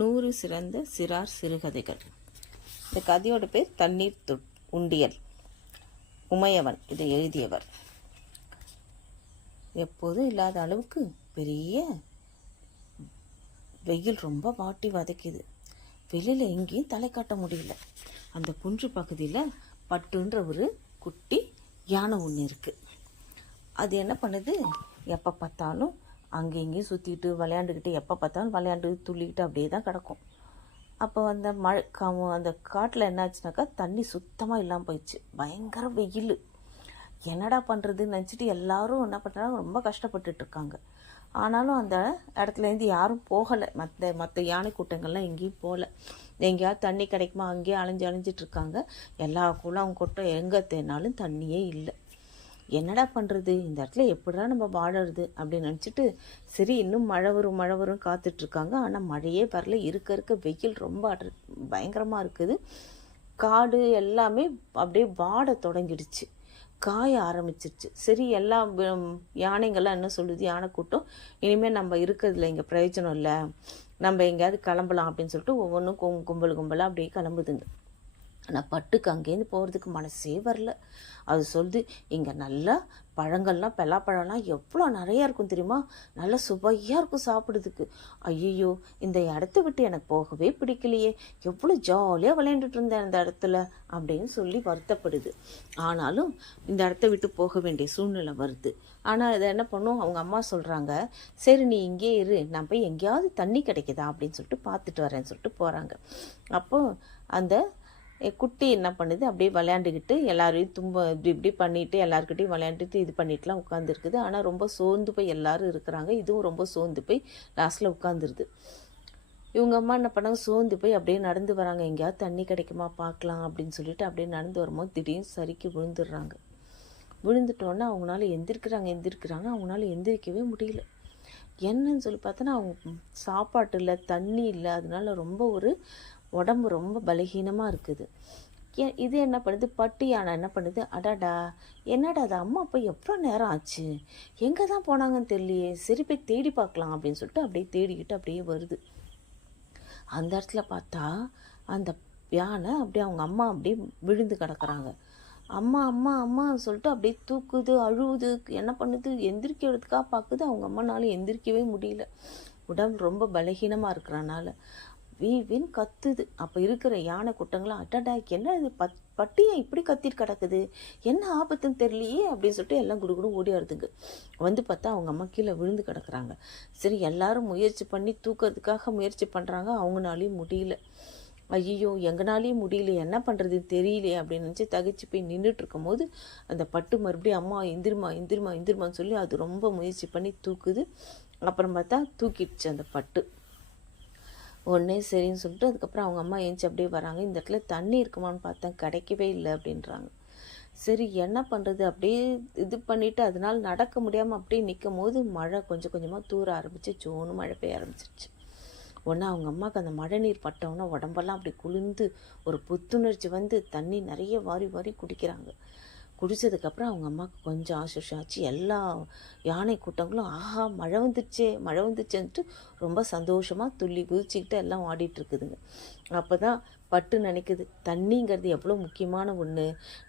நூறு சிறந்த சிறார் சிறுகதைகள். இந்த கதையோட பேர் தண்ணீர் து உண்டியல். உமையவன் இதை எழுதியவர். எப்போதும் இல்லாத அளவுக்கு பெரிய வெயில் ரொம்ப வாட்டி வதைக்குது. வெளியில் எங்கேயும் தலை காட்ட முடியல. அந்த குன்று பகுதியில் பட்டுன்ற ஒரு குட்டி யானை ஒன்று இருக்குது அது என்ன பண்ணுது? எப்போ பார்த்தாலும் அங்கே இங்கேயும் சுற்றிட்டு விளையாண்டுக்கிட்டு எப்போ பார்த்தாலும் விளையாண்டு துள்ளிக்கிட்டு அப்படியே தான் கிடக்கும். அப்போ அந்த மழை காம அந்த காட்டில் என்னாச்சுனாக்கா தண்ணி சுத்தமாக இல்லாமல் போயிடுச்சு. பயங்கர வெயில். என்னடா பண்ணுறதுன்னு நினச்சிட்டு எல்லாரும் என்ன பண்ணுறாங்க ரொம்ப கஷ்டப்பட்டுட்டு இருக்காங்க. ஆனாலும் அந்த இடத்துலேருந்து யாரும் போகலை. மற்ற மற்ற யானை கூட்டங்கள்லாம் எங்கேயும் போகல எங்கேயாவது தண்ணி கிடைக்குமா? அங்கேயே அலைஞ்சு அலைஞ்சிட்டு இருக்காங்க. எல்லா குளம் கொட்டை எங்கே தேனாலும் தண்ணியே இல்லை. என்னடா பண்ணுறது இந்த இடத்துல எப்படிடா நம்ம வாழறது? அப்படின்னு நினச்சிட்டு சரி இன்னும் மழை வரும் மழை வரும் காத்துட்ருக்காங்க. ஆனால் மழையே வரல. இருக்க இருக்க வெயில் ரொம்ப பயங்கரமாக இருக்குது. காடு எல்லாமே அப்படியே வாட தொடங்கிடுச்சு. காய ஆரம்பிச்சிருச்சு. சரி எல்லா யானைங்கள்லாம் என்ன சொல்லுது? யானை கூட்டம். இனிமேல் நம்ம இருக்கிறதுல இங்கே பிரயோஜனம் இல்லை. நம்ம எங்கேயாவது கிளம்பலாம் அப்படின்னு சொல்லிட்டு ஒவ்வொன்றும் கும் கும்பல் கும்பலாக அப்படியே கிளம்புதுங்க. ஆனால் பட்டுக்கு அங்கேருந்து போகிறதுக்கு மனசே வரல. அது சொல்லுது இங்கே நல்லா பழங்கள்லாம் பலாப்பழம்லாம் எவ்வளோ நிறையா இருக்கும் தெரியுமா? நல்லா சுவையாக இருக்கும் சாப்பிடுதுக்கு ஐயோ இந்த இடத்த விட்டு எனக்கு போகவே பிடிக்கலையே. எவ்வளோ ஜாலியாக விளையாண்டுட்டு இருந்தேன் அந்த இடத்துல அப்படின்னு சொல்லி வருத்தப்படுது. ஆனாலும் இந்த இடத்த விட்டு போக வேண்டிய சூழ்நிலை வருது. ஆனால் இதை என்ன பண்ணும்? அவங்க அம்மா சொல்கிறாங்க சரி நீ இங்கே இரு. நான் போய் எங்கேயாவது தண்ணி கிடைக்குதா? அப்படின்னு சொல்லிட்டு பார்த்துட்டு வரேன்னு சொல்லிட்டு போகிறாங்க அப்போ அந்த குட்டி என்ன பண்ணுது? அப்படியே விளையாண்டுக்கிட்டு எல்லாரையும் தும்ப இப்படி இப்படி பண்ணிட்டு எல்லாருக்கிட்டையும் விளையாண்டுட்டு இது பண்ணிட்டுலாம் உட்காந்துருக்குது ஆனால் ரொம்ப சோர்ந்து போய் எல்லாரும் இருக்கிறாங்க. இதுவும் ரொம்ப சோர்ந்து போய் லாஸ்ட்டில் உட்காந்துருது இவங்க அம்மா என்ன பண்ணாங்க? சோர்ந்து போய் அப்படியே நடந்து வராங்க. எங்கேயாவது தண்ணி கிடைக்குமா? பார்க்கலாம் அப்படின்னு சொல்லிட்டு அப்படியே நடந்து வரும்போது திடீர்னு சரிக்கு விழுந்துடுறாங்க. விழுந்துட்டோன்னே அவங்களால எந்திரிக்கிறாங்க எந்திரிக்கிறாங்க. அவங்களால எந்திரிக்கவே முடியல. என்னன்னு சொல்லி பார்த்தோன்னா அவங்க சாப்பாட்டு இல்லை தண்ணி இல்லை. அதனால ரொம்ப ஒரு உடம்பு ரொம்ப பலகீனமாக இருக்குது. ஏ- இது என்ன பண்ணுது? பட்டு யானை என்ன பண்ணுது? அடாடா என்னடா அது அம்மா போய் எவ்வளோ நேரம் ஆச்சு? எங்கே தான் போனாங்கன்னு தெரியலையே. சரி போய் தேடி பார்க்கலாம் அப்படின்னு சொல்லிட்டு அப்படியே தேடிக்கிட்டு அப்படியே வருது. அந்த இடத்துல பார்த்தா அந்த யானை அப்படியே அவங்க அம்மா அப்படியே விழுந்து கிடக்குறாங்க. அம்மா அம்மா அம்மா சொல்லிட்டு அப்படியே தூக்குது அழுவுது. என்ன பண்ணுது? எந்திரிக்கிறதுக்காக பார்க்குது. அவங்க அம்மானால எந்திரிக்கவே முடியல. உடம்பு ரொம்ப பலகீனமாக இருக்கிறனால. வீ கத்துது. அப்போ இருக்கிற யானை கூட்டங்களாம் அட்டடா என்ன இது? பத் பட்டியை இப்படி கத்திட்டு கிடக்குது. என்ன ஆபத்துன்னு தெரியலையே அப்படின்னு சொல்லிட்டு எல்லாம் குடுகுடு ஓடி வருதுங்க. வந்து பார்த்தா அவங்க அம்மா கீழே விழுந்து கிடக்குறாங்க. சரி எல்லாரும் முயற்சி பண்ணி தூக்கிறதுக்காக முயற்சி பண்ணுறாங்க அவங்களாலையும் முடியல. ஐயோ எங்கனாலையும் முடியல. என்ன பண்ணுறதுன்னு தெரியலையே அப்படின்னு நினச்சி தகைச்சு போய் நின்றுட்டு இருக்கும்போது அந்த பட்டு மறுபடியும் அம்மா எந்திரிமா எந்திரிமா எந்திரிமான்னு சொல்லி அது ரொம்ப முயற்சி பண்ணி தூக்குது. அப்புறம் பார்த்தா தூக்கிடுச்சு அந்த பட்டு. உடனே சரின்னு சொல்லிட்டு அதுக்கப்புறம் அவங்க அம்மா ஏஞ்சி அப்படியே வராங்க. இந்த இடத்துல தண்ணி இருக்குமான்னு பார்த்தேன். கிடைக்கவே இல்லை அப்படின்றாங்க. சரி என்ன பண்ணுறது அப்படியே இது பண்ணிவிட்டு அதனால் நடக்க முடியாமல் அப்படியே நிற்கும் போது மழை கொஞ்சம் கொஞ்சமாக தூர ஆரம்பிச்சு ஜோனு மழை பெய்ய ஆரம்பிச்சிருச்சு. உடனே அவங்க அம்மாவுக்கு அந்த மழை நீர் பட்டவுடனே உடம்பெல்லாம் அப்படி குளிர்ந்து ஒரு புத்துணர்ச்சி வந்து தண்ணி நிறைய வாரி வாரி குடிக்கிறாங்க. குடித்ததுக்கப்புறம் அவங்க அம்மாவுக்கு கொஞ்சம் ஆசுஷம் ஆச்சு. எல்லா யானை கூட்டங்களும் ஆஹா மழை வந்துச்சே மழை வந்துச்சேன்ட்டு ரொம்ப சந்தோஷமாக துள்ளி குதிச்சுக்கிட்டு எல்லாம் ஆடிட்டுருக்குதுங்க அப்போ தான் பட்டு நினைக்குது. தண்ணிங்கிறது எவ்வளோ முக்கியமான ஒன்று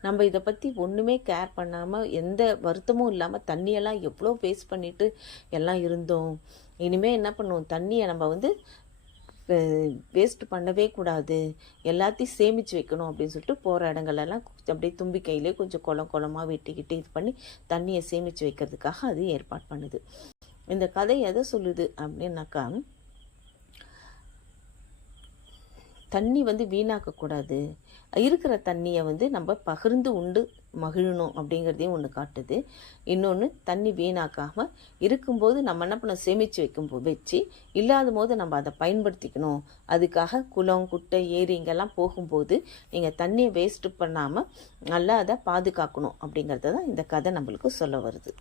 நம்ம இதை பற்றி ஒன்றுமே கேர் பண்ணாமல் எந்த வருத்தமும் இல்லாமல் தண்ணியெல்லாம் எவ்வளோ வேஸ்ட் பண்ணிவிட்டு எல்லாம் இருந்தோம். இனிமேல் என்ன பண்ணுவோம்? தண்ணியை நம்ம வந்து வேஸ்ட் பண்ணவே கூடாது. எல்லாத்தையும் சேமித்து வைக்கணும் அப்படின்னு சொல்லிட்டு போகிற இடங்களெல்லாம் அப்படியே தும்பி கையிலே கொஞ்சம் குளம் குளமாக வெட்டிக்கிட்டு இது பண்ணி தண்ணியை சேமித்து வைக்கிறதுக்காக அது ஏற்பாடு பண்ணுது. இந்த கதை எதை சொல்லுது அப்படின்னாக்கா தண்ணி வந்து வீணாக்கக்கூடாது. இருக்கிற தண்ணியை வந்து நம்ம பகிர்ந்து உண்டு மகிழணும் அப்படிங்கிறதையும் ஒன்று காட்டுது. இன்னொன்று தண்ணி வீணாக்காமல் இருக்கும்போது நம்ம என்ன பண்ண சேமித்து வைக்கும் வச்சு இல்லாத போது நம்ம அதை பயன்படுத்திக்கணும். அதுக்காக குளம் குட்டை ஏரி இங்கெல்லாம் போகும்போது நீங்கள் தண்ணியை வேஸ்ட்டு பண்ணாமல் நல்லா அதை பாதுகாக்கணும் அப்படிங்கிறத தான் இந்த கதை நம்மளுக்கு சொல்ல வருது.